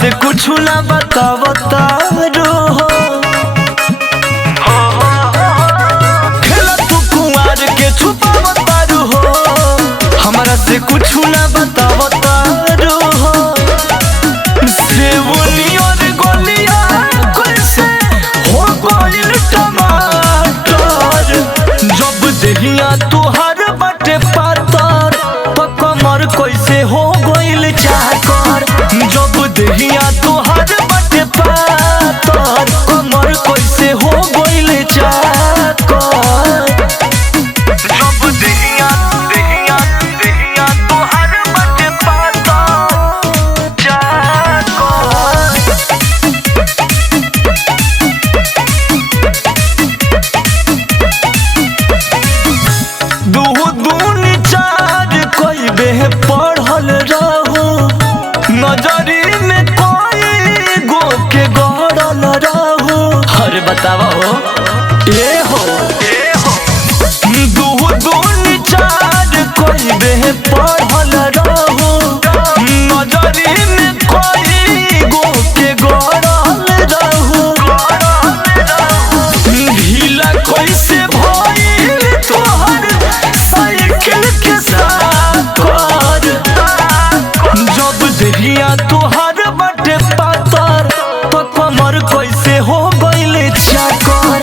से कुछ ना बतावता हो। खेला तू कुंवार के छुपावता हो, हमारा से कुछ ना बतावता हो। सेवनी और गोलिया कैसे हो गइल टमाटर, जब देहिया तुहार बटे पातर, कमर कैसे हो गइल चाकर। जब देहिया तुहार बटे पातर, कमर कैसे हो गइल चाकर। जब देहिया देहिया देहिया तुहार बटे पातर चाकर। दूनी चार कोई बे पढ़ल रहू, नजरी में कोई गो के गड़ल रहू। अरे बतावा हो ए हो दूनी चार कोई बे पढ़ल रहू, नजरी में कोई गो के गड़ल रहू। ढीला कैसे भइल तोहर साइकिल के साकर, जब देहिया तोहर बटे पातर, कमर कैसे हो गइल चाकर।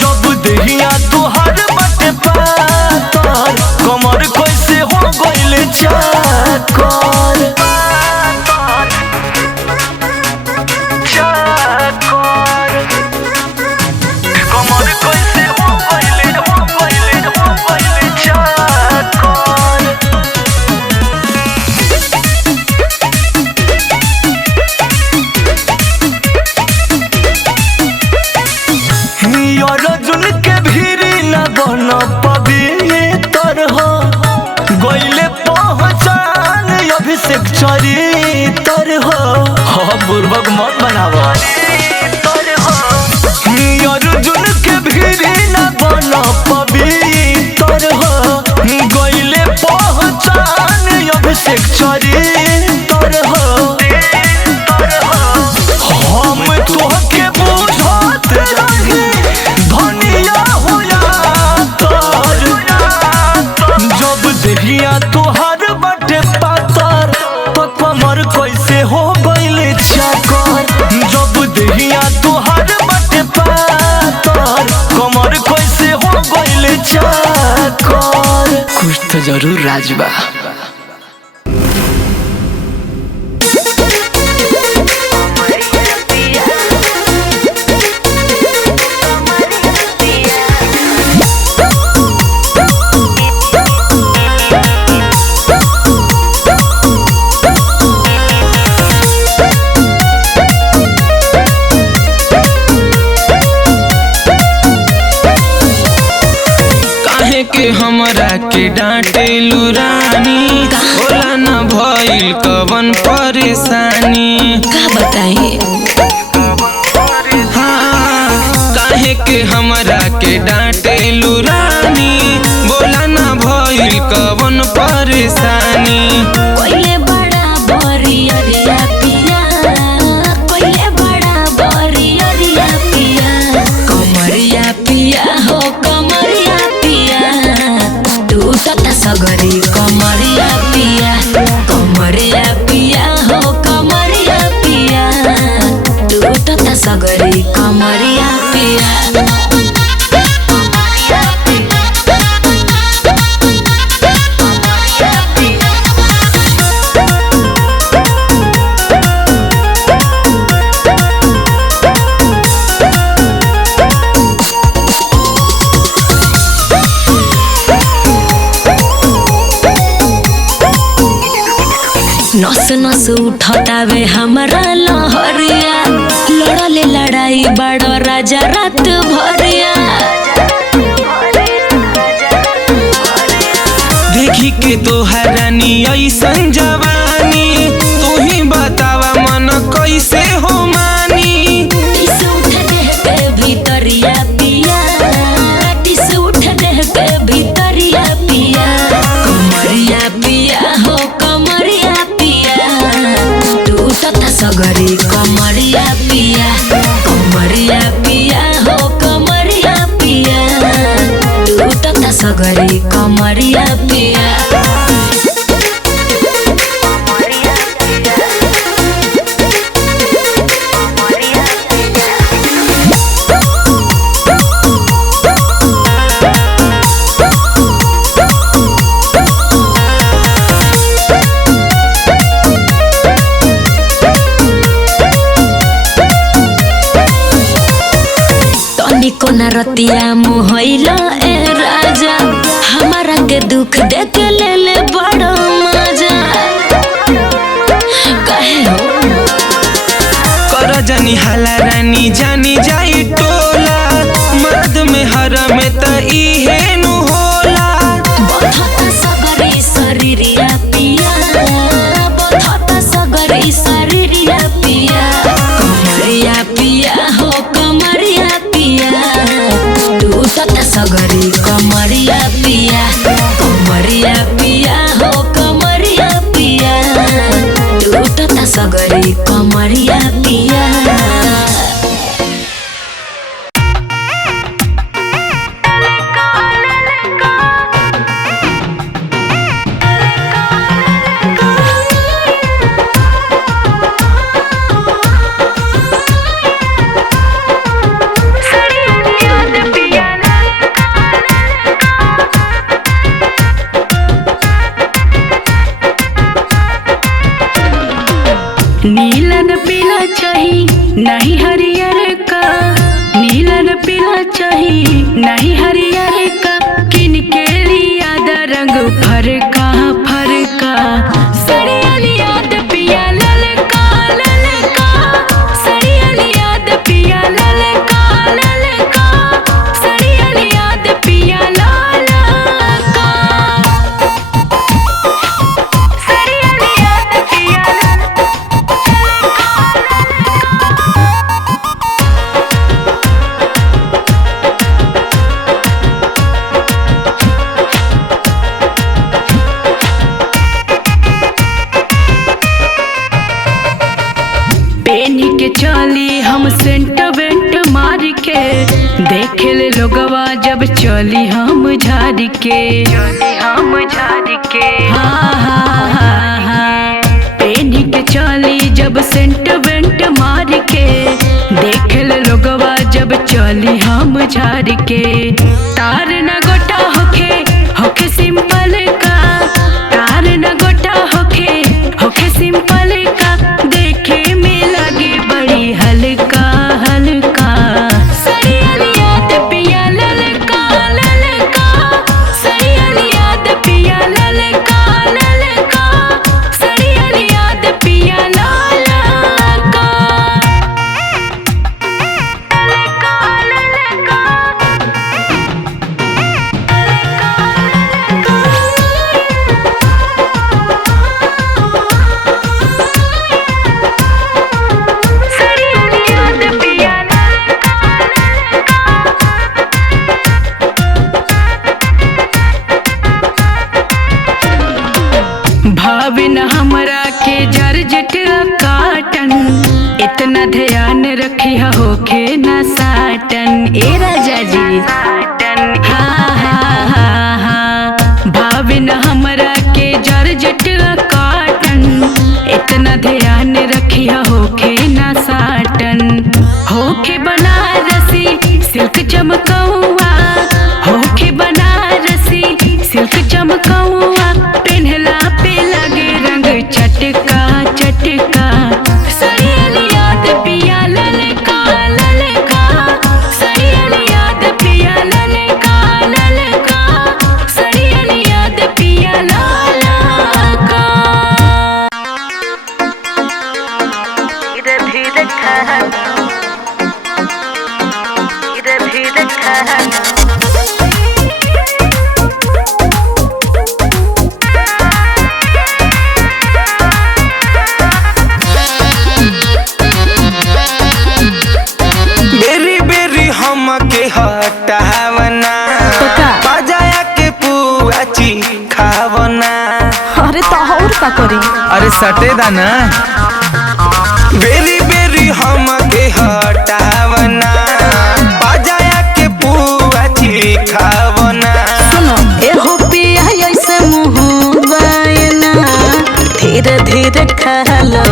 जब देहिया तोहर बटे पातर, कमर कैसे हो गइल चाकर। कमर कैसे हो गइल चाकर। अर्जुन के भीरी न बन पवित्र हो, गइले पहचान अभिषेक चरित्र हो। बुर्बक मत बनावा। अर्जुन के भीरी न बन पवित्र हो, गइले पहचान अभिषेक चरित्र हो। हम तोहके बुझत रही धनिया होया तर, जब देहिया तोहर बटे पातर, कमर कैसे हो गइल चाकर। जब देहिया तोहर बटे पातर, कमर कैसे हो गइल चाकर। कुछ तो जरूर राज बा। के हमरा के डांटेलू रानी, बोला न भइल कवन परेशानी। का बताइए हाँ, काहे के हमरा के डांटेलू रानी, बोला न भइल कवन परेशानी। कोइले बड़ा बरियरिया पिया, कोइले बड़ा बरियरिया पिया, कमरिया पिया हो कमरिया पिया, टूटता सगरी कमरिया पिया, कमरिया पिया हो कमरिया पिया, टूटता सगरी कमरिया पिया। नस नस उठतावे हमारा लहरिया, लड़ले लड़ाई बड़ राजा रात भरिया। देखी के तोहरानी ऐसन जवानी, तू ही बतावा मन कैसे हो मानी। टिस उठ देह पे भीतरिया पिया, टिस उठ देह पे भीतरिया पिया, कमरिया पिया हो कमरिया पिया, टूटता सगरी एको न रतिया मोहइला ए राजा हमारा के दुख देख ले ले बड़ा मजा काहे हो कर जानी हाला रानी जानी जाई टोला मर्द में हर में त इहे नु होला बधता सगरी शरीरिया पिया बधता सगरी शरीरिया पिया कमरिया पिया हो कमरिया पिया टूटता सगरी कमरिया पिया कमरिया पिया हो कमरिया पिया टूटता सगरी कमरिया पिया नीलन पीला चाही नहीं हरियर का नीलन पीला चाही नहीं हरियर का किनके लिया द रंग फरका फरका सड़िया लिया द पिया ललका ललका सड़िया लिया द पिया ललका ललका सड़िया लिया द पिया ललका सड़िया लिया द पिया पेनी के चली हम सेंट वेंट मार के देखे ले लोगवा जब चली हम झाड़ के हाँ हाँ हाँ हाँ पेनी के चली जब सेंट वेंट मार के देखे ले लोगवा जब चली हम झाड़ के तार न गोटा होके सिंपल का तार न गोटा होके सिंपल का देखे में लगे बड़ी हल्का हल्का सड़िया लिया द पिया ललका ललका सड़िया लिया द पिया ललका ललका सड़िया लिया द पिया ललका भाविन हमरा के जर्जट काटन इतना ध्यान रखी होके न साटन ए राजा जी हाँ हाँ हाँ हाँ भाविन हमरा के जर्जट काटन इतना ध्यान रखी होके न साटन होके बनारसी सिल्क चमकौआ होके बनारसी सिल्क चमकौआ पेन्हला पे लगे रंग चटका चटका सड़िया लिया द पिया ललका ललका सड़िया लिया द पिया ललका ललका सड़िया लिया द पिया ललका धीरे धीरे खा धीरे धीरे खा बेरी बेरी हमके हटावना बजाया के पुआची खावना अरे तो और का करी अरे सटे दाना बेरी बेरी हमके हटावना बजाया के पुआची खावना सुनो एहो पिया ऐसे मुँह बायना धीरे धीरे खा लो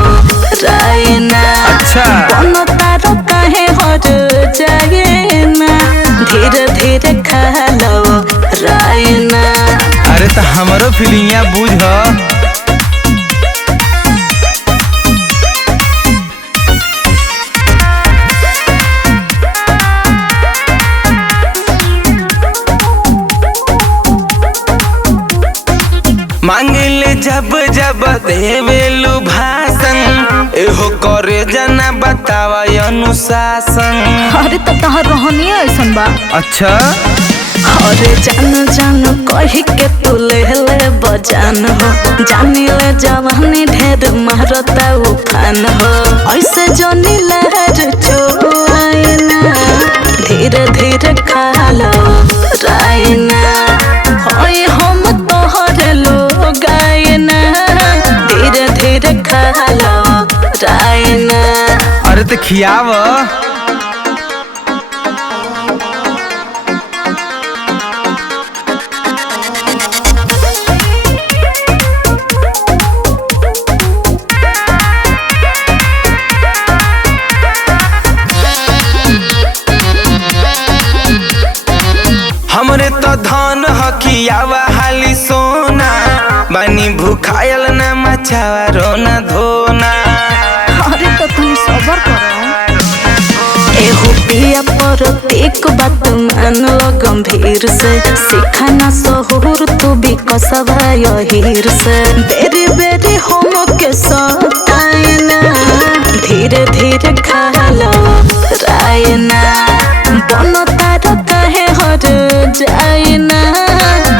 रायना अच्छा बनो तारो काहे हर जाए ना धीरे धीरे खा लो रायना अरे तो हमारो फीलिंग बुझ जब जब देवेलु भाषण एहो करे जना बतावा अनुशासन। अरे तो तहर रहनी ऐसन बा। अच्छा अरे जान जान कही के तू ले बजान हो, जानी ले जवानी ढेर मारता उफान हो। ऐसे जनी लहर चोआइना धीरे धीरे खा लो रायना, होई हम तोहरे लोग आइना धीरे धीरे खा लो रायना। अरे तो खियाव। हमरे तो धन हकियावा हाली सोना, बानी भूखायल ना मचावा रोना धोना। अरे तो तुम सबर करो। एहो पिया पर एक बात मान लो गंभीर से, सिखाना सहूर तू भी कसवा यहीर से। बेरी बेरी हम के सताइना धीरे धीरे खा लो रायना, बनो तार काहे हर जाइना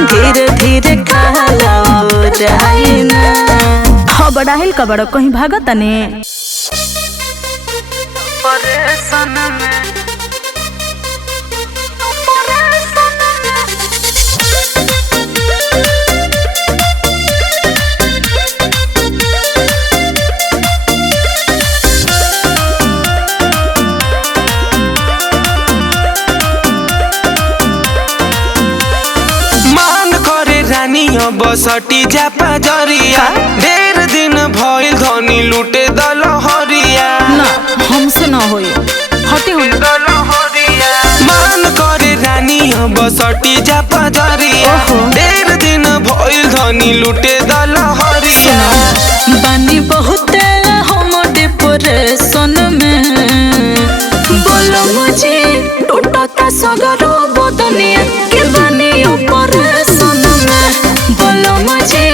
धीरे धीरे खा लो रायना। हाँ बड़ा हिल का बड़ा कहीं भागा तने परेशान में। बसटी जापा जरिया, ढेर दिन भइल धनी लूटे दलहरिया। ना हमसे ना होई, हटे हो दलहरिया। मान करे रानी बसटी जापा जरिया, ढेर दिन भइल धनी लूटे दलहरिया। बानी बहुते हम डिप्रेशन में, बोलो मुझे टूटता सगरो बदनिया के बानी ऑपरेशन में। बोलो मुझे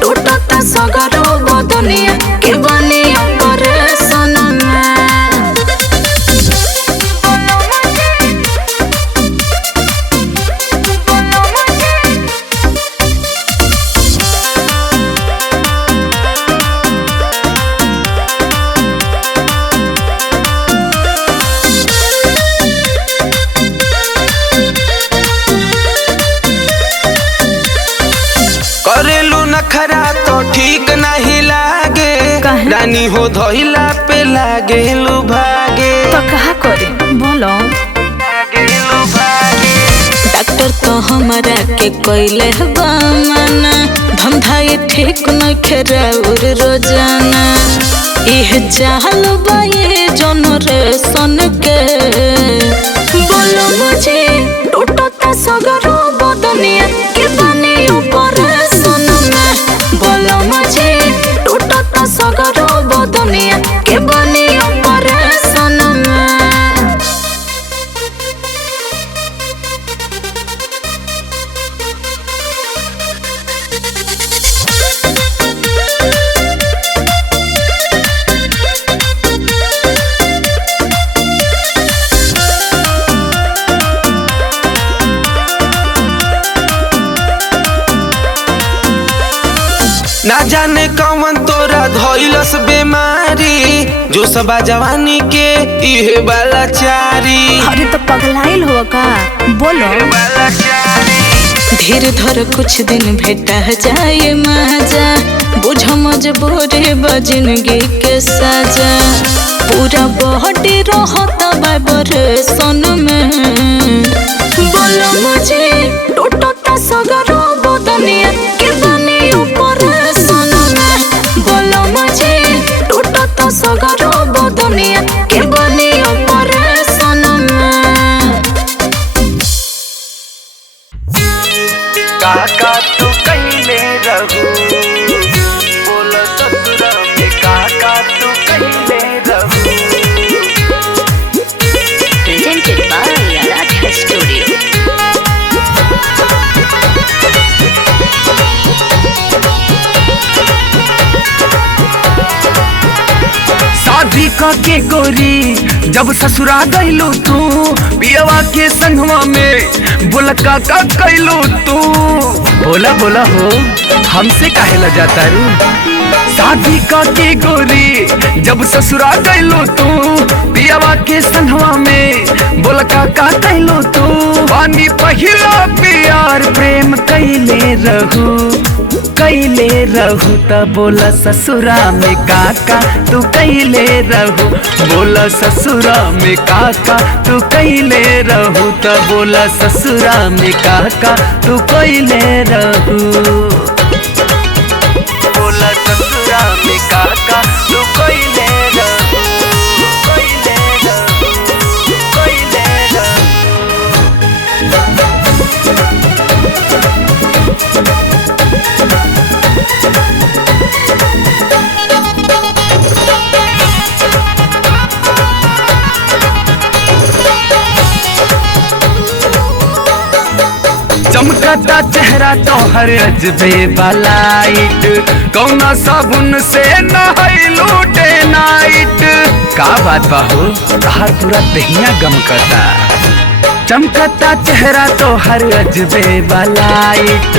टूटता सगरो बदनिया के बानी ऑपरेशन में। करेलू नखरा तो ठीक नहीं लागे, रानी हो धइला पे लागे लू भागे। तो कहा करे बोलो डॉक्टर तो हमारा के कोइले बामना, धंधाई ठीक न खेराउर रोजाना। इह चाहल बाये जनरेशन के, बोलो मुझे टूटता सगरो बदनिया के बानी ऑपरेशन में। बोलो मुझे टूटता सगरो बदनिया के बानी ऑपरेशन में। ना जाने कौन तोरा धइलस बीमारी, जो सबा जवानी के इहे वाला चारी। अरे तो पगलाइल हो का बोलो धीर धर कुछ दिन भेटा जाए मजा, बुझ मजबूरी बजिनगी के सजा। पूरा बॉडी रहता वाइब्रेशन में, बोलो मुझे टूटता सगरो बदनिया के बानी ऑपरेशन में। बोलो मुझे टूटता सगरो बदनिया के बानी ऑपरेशन में। काका तू कहिले रहू, बोल ससुरा में काका तू कहिले रहू। Presented by Aradha Studio. के गोरी जब ससुरा गइलू तू पियवा के संगवा में बोला का कैलू तू। बोला बोला हो हमसे काहे ल जाता रू। शादी के गोरी जब ससुरा गइलू तू पियवा के संगवा में बोला का कैलू तू। पानी पहिला प्यार प्रेम कैले रहू त बोला ससुरा में काका तू कैले रहू। बोला ससुरा में काका तू कैले रहू त बोला ससुरा में काका तू कैले रहू। बोला ससुरा में काका तू कैले रहू कैले रहू कैले रहू। चमकता चेहरा तोहर अजबे लाइट कौना साबुन से नहैलू डे नाइट। का बात बाहू तहार पूरा दहिया गमकता। चमकता चेहरा तोहर अजबे लाइट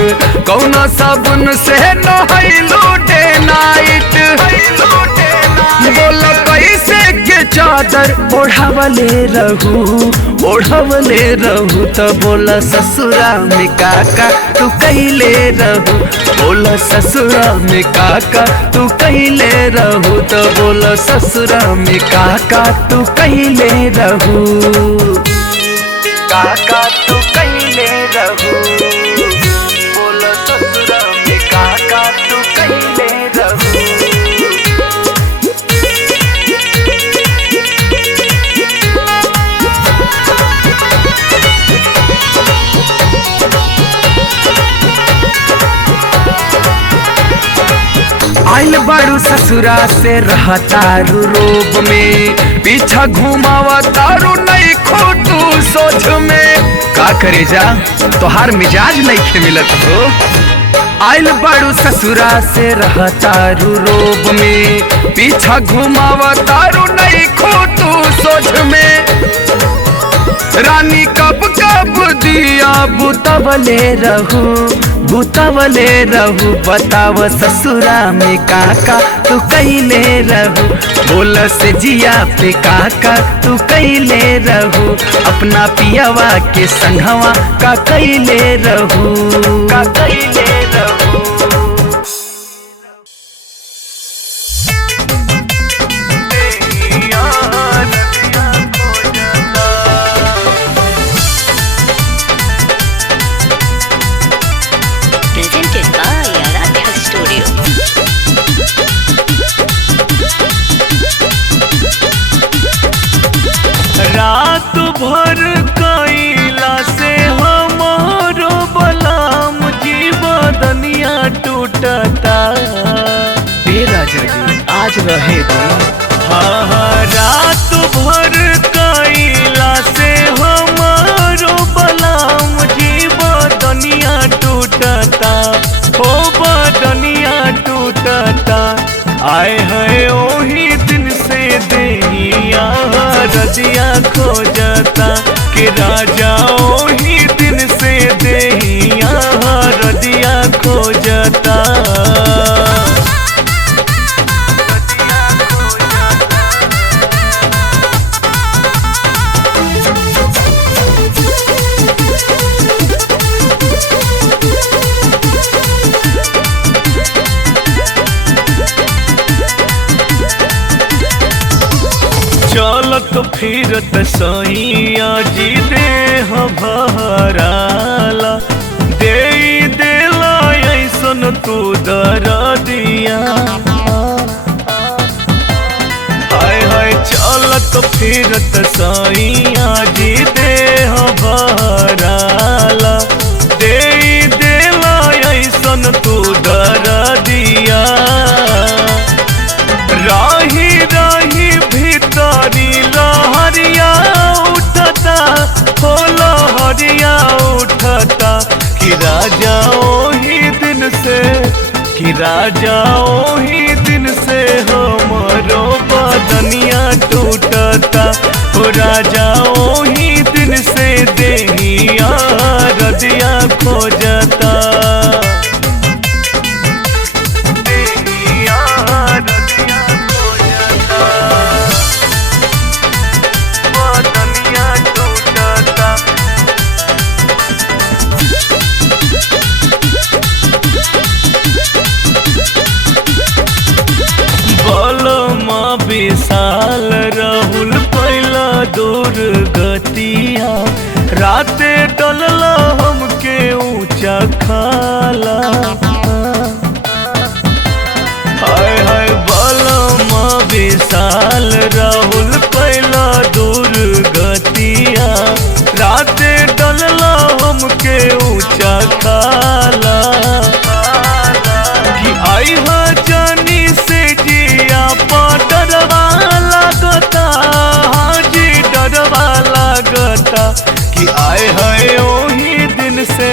कौना साबुन से नहैलू डे नाइट। बोला कैसे के चादर ओढ़ावले रहू त बोला ससुरा में काका तू कैले रहू। बोला ससुरा में काका तू कैले रहू त बोला ससुरा में काका तू कैले रहू। काका तू कैले रहू। बोला ससुरा में काका तू कैले रहू। आइल बारू ससुरा से रहतारू रोब में पीछा घुमावा तारू नहीं खोटू सोच में। का करे जा तोहार मिजाज नहीं खे मिलत हो। आइल बारू ससुरा से रहतारू रोब में पीछा घुमावा तारू नहीं खोटू सोच में। रानी कब दिया बुतवले रहू बताव ससुरा में काका तू कैले रहू। बोला से जिया पे काका तू कैले रहू अपना पियवा के संगवा का कैले रहू का कैले रहू। Presented by Aradhya Studio. रात भर कैला से हमारो बलाम जीवदनिया टूटता। ए राजा जी आज रहे दो। हाँ रात भर कैला से हमारो बलाम जीवदनिया टूटता। हो बदनिया टूटता। आए है ओही दिन से देहिया रजिया खोजता कि राजा ओही दिन से देहिया रजिया खोजता। चलत फिरत सैया जी देह भराला दे देला ऐसन तू दरदिया। हाय हाय चलत फिरत सैया जी देह भराला दे देला ऐसन तू दरदिया। राही राही भीतरी लहरिया उठता हो लहरिया उठता कि राजा ओही दिन से हमरो बदनिया राजा ओही दिन से देहिया रदिया खोजता देहिया रदिया खोजता बदनिया टूटता बलमा विशाल राहुल पहिला दुर्गतिया राते डलला हमके ऊंचा खाला हाय हाय बलमा विशाल राहुल पहिला दुर्गतिया राते डलला हमके ऊंचा खाला कि आई हा जानी से जिया डरवा लागता हाजी डरवा लागता कि आए है ओही दिन से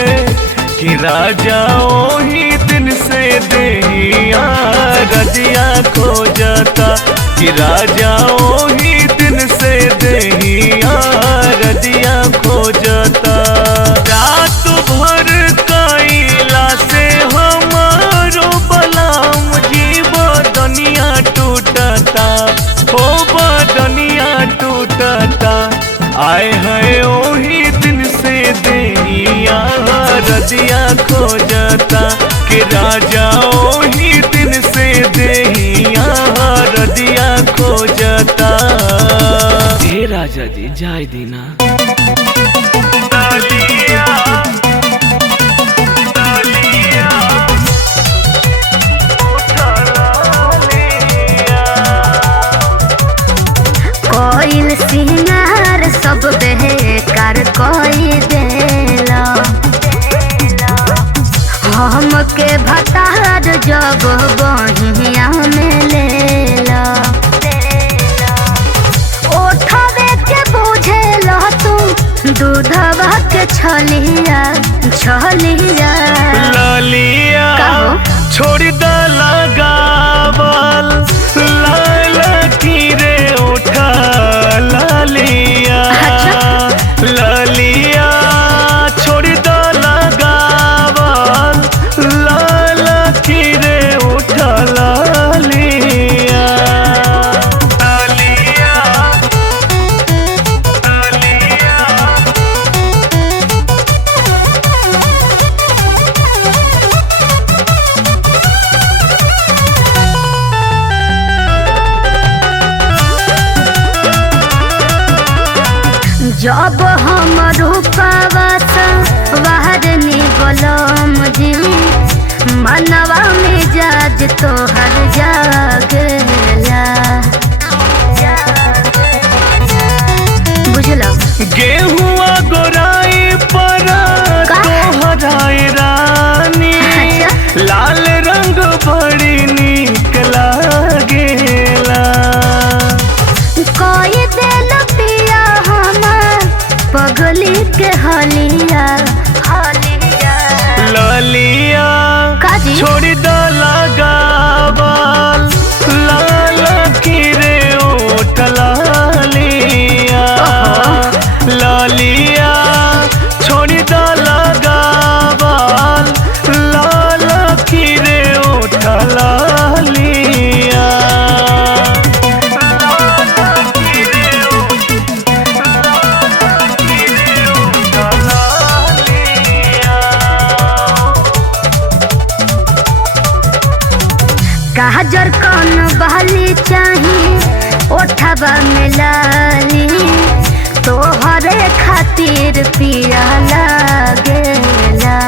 कि राजा ओही दिन से देहिया रदिया खोजता कि राजा ओही दिन से देहिया रदिया खोजता रात भर कैला से हमारो बलाम जीव दुनिया टूटता हो बदनिया टूटता आए है ओही दिन से देहिया रदिया खोजता कि राजा ओही दिन से देहिया रदिया खोजता हे राजा जी जाय दीना कोइल सिंगार सब बेकार कोई देला हमके भतार जब बहिया में लेला ओठवे के बुझेला तू दूधवा के छलिया छलिया लालिया छोड़ द लगावल लाल की रे उठा लालिया लालिया छोड़ द लगावल लाल की रे उठा लालिया लालिया लालिया जब हम रूपवा बाहर निकलम जी मनवा मिजाज तोहर जागला बुझलो गेहुआ गोराई पर तोहराई रानी लाल रंग बड़ी निक लागेला कोई दिल पिया हमार पगली के हलिया हलिया लालिया काजी छोड़ द लगावल लाल की रे ओठ लालिया लालिया छोड़ द लगावल लाल की रे ओठ लालिया गाजर कौन बहली चाही ओठवा में लाली तोहरे खातिर पिया लागेला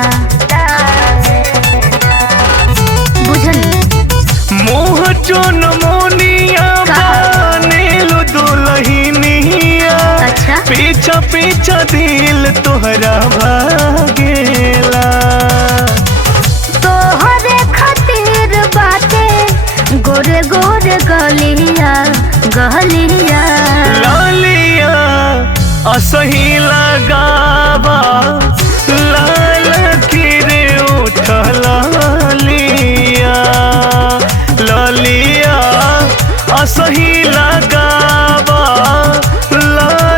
बुझल मोह चोन मोनिया बनेलु दुलहिनिया अच्छा पीछा पीछा दिल तोहरा भागेला तोहरे खातिर बाटे गोरे गोरे गलिया गलिया लालिया असही लगावा लाल की रे उठ लालिया लालिया असही लगावा लाल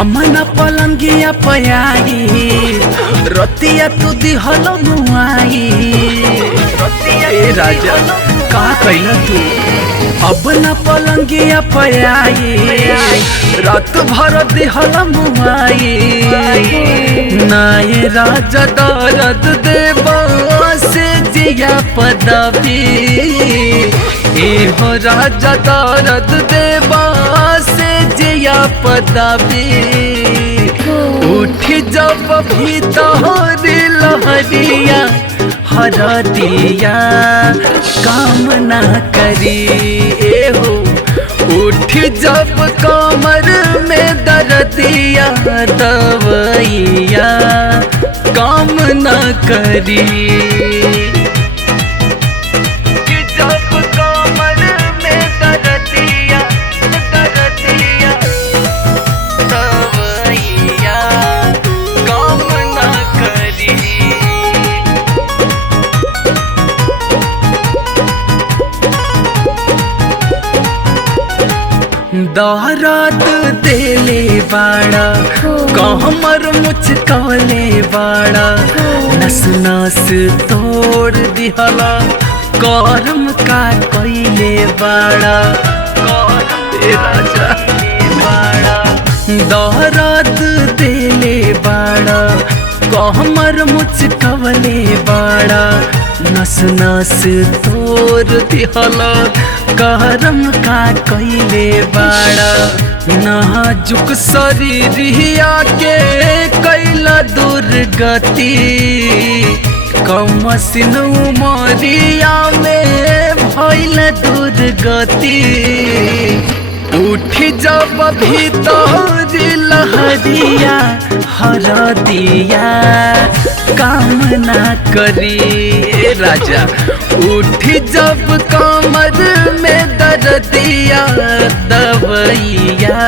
हम न पलंगिया पयाई रतिया तू दिहल मुआई। ए राजा का कैला तू अब न पलंगिया पयाई रात भर दिहल मुआई। नाये राजा दर्द देवा से जिया पदवी एहो राजा दर्द देवा से जिया पदवी। उठ जब भीतर लहरिया हरदिया काम ना करी एहो। उठ जब कमर में दर्दिया दवैया काम ना करी। जब कमर में दर्दिया दर्दिया दवैया काम ना करी। दौरात देले बाड़ा कहमर मुचकले बाड़ा नस नस तोड़ दिहला करम का कइले बाड़ा। ए राजा दौरात देले बाड़ा कहमर मुचकले बाड़ा नस नस तोड़ दिहला करम का कइले बाड़ा। नाजुक शरीरिया के कैला दुर्गति कमसिन उमरिया में भइल दुर्गति। उठ जब भीतर लहरिया हरदिया काम ना करी। राजा उठ जब कमर में दर्दिया दवैया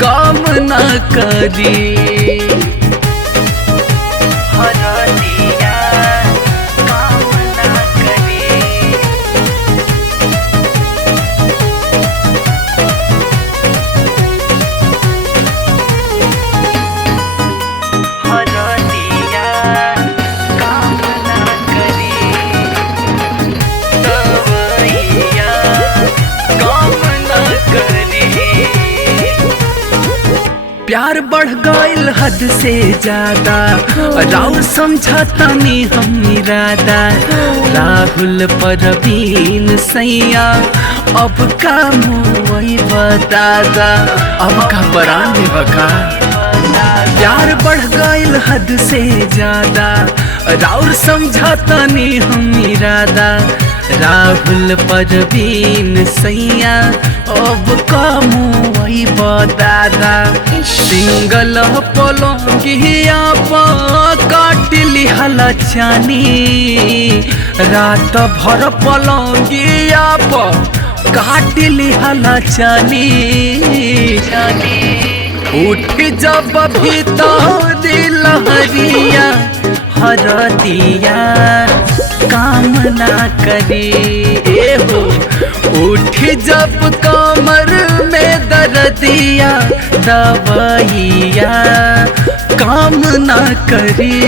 काम ना करी। हरदिया काम ना करी। प्यार बढ़ गइल हद से ज्यादा राउर समझता नहीं हम इरादा। राहुल परवीन सैया अब का मुई बतादा अब का परान बका। प्यार बढ़ गइल हद से ज्यादा राउर समझता नहीं हम इरादा। राहुल परवीन सैया अब का मुई बतादा। सिंगल पलंगिया काट लिहला चानी रात भर पलंगिया काट लिहला चानी। उठ जब भीतर लहरिया हरदिया काम ना करी एहो। उठ जब कमर में दर्दिया दवैया काम ना करी।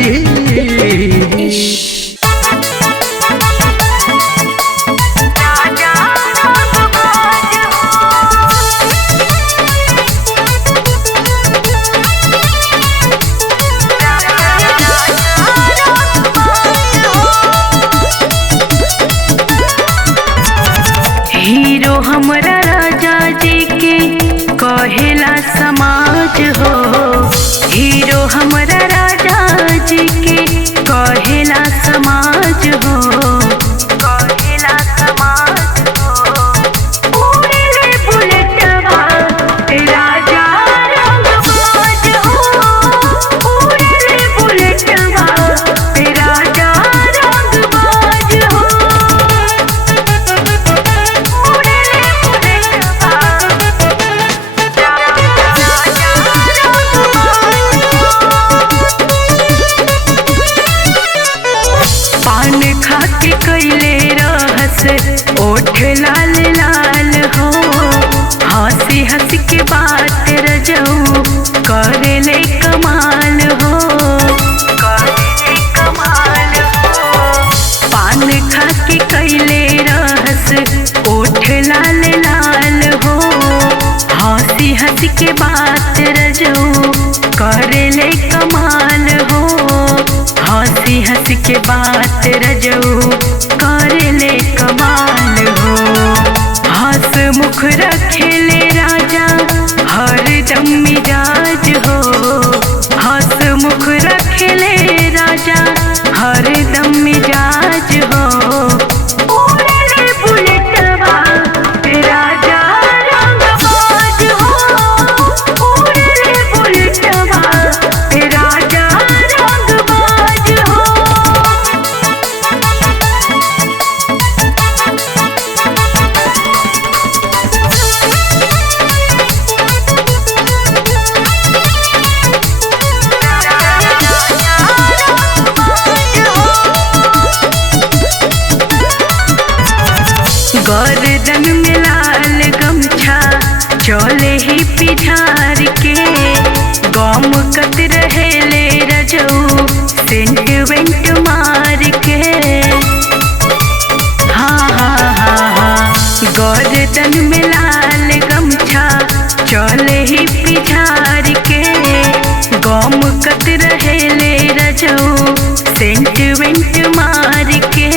हीरो हमरा राजा जी के कहेला समाज हो। हीरो हमरा राजा जी के कहेला समाज हो। कहेला समाज हो। उड़ेले बुलेटवा राजा रंगबाज हो। उड़ेले बुलेटवा राजा रंगबाज हो। पान खा के कैले रहस ओठ लाल लाल हो। हंसी हंसी के बात रजऊ करेले कमाल हो, करेले कमाल हो। पान खा के कैले रहस ओठ लाल लाल हो, हंसी हंसी के बात रजऊ करेले कमाल हो, हंसी हंसी के बात रजऊ करेले कमाल हो। हंस मुख रखेले राजा हरदम मिजाज हो, हंस मुख रखेले राजा हरदम मिजाज हो। उड़ेले बुलेटवा राजा रंगबाज हो, उड़ेले बुलेटवा राजा रंगबाज हो। गर्दन में लाल गमछा चले ही पिठार के, गम कत रहेले रजऊ सेंट वेंट मार के। हाँ हाँ हाँ हाँ, गर्दन में लाल गमछा चले ही पिठार के, गम कत रहेले रजऊ सेंट वेंट मार के,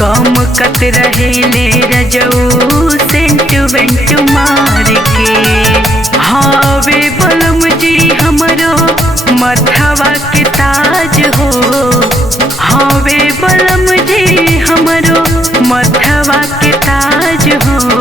गम कत रहेले रजऊ सेंट वेंट मार के। हावे बलम जी हमरो मथवा के ताज हो, हावे बलम जी हमरो मथवा के ताज हो।